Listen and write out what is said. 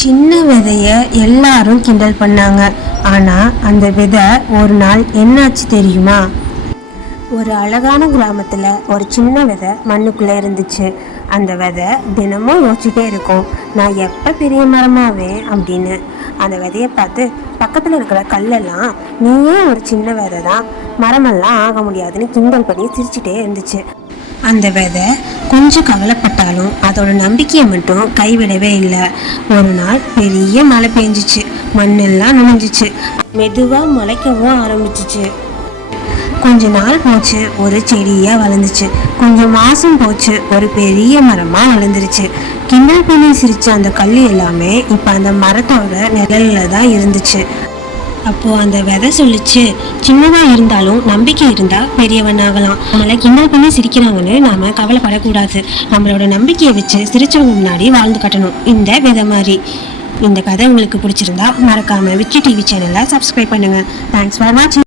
சின்ன விதைய எல்லாரும் கிண்டல் பண்ணாங்க. ஆனா அந்த விதை ஒரு நாள் என்னாச்சு தெரியுமா? ஒரு அழகான கிராமத்துல ஒரு சின்ன விதை மண்ணுக்குள்ள இருந்துச்சு. அந்த விதை தினமும் யோசிச்சுட்டே இருக்கும், நான் எப்ப பெரிய மரமாவேன் அப்படின்னு. அந்த விதையை பார்த்து பக்கத்துல இருக்கிற கல்லெல்லாம், நீயே ஒரு சின்ன விதை தான், மரமெல்லாம் ஆக முடியாதுன்னு கிண்டல் பண்ணி சிரிச்சுட்டே இருந்துச்சு. அந்த விதை கொஞ்சம் கவலைப்பட்டாலும் அதோட நம்பிக்கையை மட்டும் கைவிடவே இல்லை. ஒரு நாள் பெரிய மழை பெஞ்சிச்சு, மண்ணெல்லாம் நனைஞ்சிச்சு, மெதுவா முளைக்கவும் ஆரம்பிச்சிச்சு. கொஞ்ச நாள் போச்சு, ஒரு செடியா வளர்ந்துச்சு. கொஞ்சம் மாசம் போச்சு, ஒரு பெரிய மரமா வளர்ந்துருச்சு. கிண்டல் பண்ணி சிரிச்ச அந்த கல் எல்லாமே இப்ப அந்த மரத்தோட நிழல்ல தான் இருந்துச்சு. அப்போ அந்த விதை சொல்லிச்சு, சின்னதா இருந்தாலும் நம்பிக்கை இருந்தா பெரியவன் ஆகலாம். நம்மளை கிண்டல் பண்ணி சிரிக்கிறாங்கன்னு நாம கவலைப்படக்கூடாது. நம்மளோட நம்பிக்கையை வச்சு சிரிச்சவங்க முன்னாடி வாழ்ந்து காட்டணும். இந்த விதை மாதிரி. இந்த கதை உங்களுக்கு பிடிச்சிருந்தா மறக்காம விக்கி டிவி சேனலை சப்ஸ்கிரைப் பண்ணுங்க. தேங்க்ஸ் ஃபார் வாட்சிங்.